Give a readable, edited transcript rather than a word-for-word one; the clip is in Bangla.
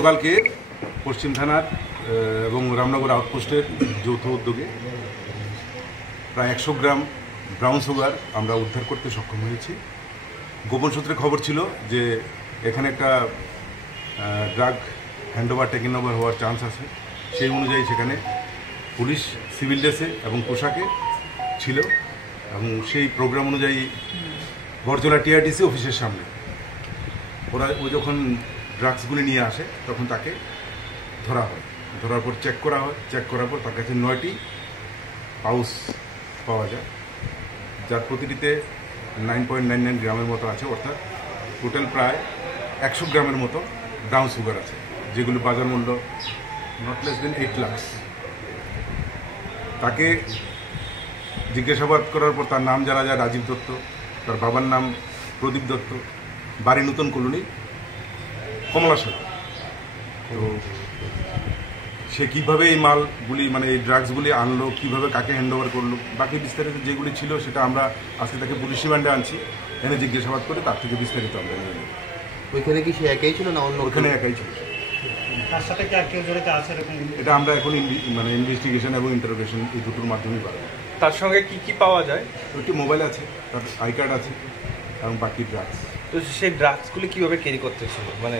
গতকালকে পশ্চিম থানার এবং রামনগর আউটপোস্টের যৌথ উদ্যোগে প্রায় 100 গ্রাম ব্রাউন সুগার আমরা উদ্ধার করতে সক্ষম হয়েছি। গোপন সূত্রে খবর ছিল যে এখানে একটা ড্রাগ হ্যান্ডওভার টেকেন ওভার হওয়ার চান্স আছে। সেই অনুযায়ী সেখানে পুলিশ সিভিল ড্রেসে এবং পোশাকে ছিল এবং সেই প্রোগ্রাম অনুযায়ী বরজলা টিআরটিসি অফিসের সামনে ও যখন ড্রাগসগুলি নিয়ে আসে তখন তাকে ধরা হয়। ধরার পর চেক করা হয়। চেক করার পর তার কাছে 9টি পাউচ পাওয়া যায়, যার প্রতিটিতে 9.99 গ্রামের মতো আছে, অর্থাৎ টোটাল প্রায় 100 গ্রামের মতো ব্রাউন সুগার আছে, যেগুলি বাজার মূল্য নট লেস দেন 8 লাখ। তাকে জিজ্ঞাসাবাদ করার পর তার নাম জানা যায় রাজীব দত্ত, তার বাবার নাম প্রদীপ দত্ত, বাড়ি নতুন কলোনি কমলাশালা। তো সে কীভাবে এই মালগুলি মানে এই ড্রাগসগুলি আনলো, কীভাবে কাকে হ্যান্ডওভার করলো, বাকি বিস্তারিত যেগুলি ছিল সেটা আমরা আজকে তাকে পুলিশ রিমান্ডে আনছি, এনে জিজ্ঞাসাবাদ করে তার থেকে বিস্তারিত আমরা নিয়ে নেব। ওইখানে কি সে একাই ছিল না অন্য? ওখানে একাই ছিল। তার সাথে কি আর কেউ জড়িত আছে এরকম? এটা আমরা এখন মানে ইনভেস্টিগেশন এবং ইন্টারোগেশন এই দুটোর মাধ্যমেই পাবো। তার সঙ্গে কি কি পাওয়া যায়? একটি মোবাইল আছে, তার আই কার্ড আছে এবং বাকি ড্রাগস। তো সেই ড্রাগসগুলি কীভাবে ক্যারি করতেছিল মানে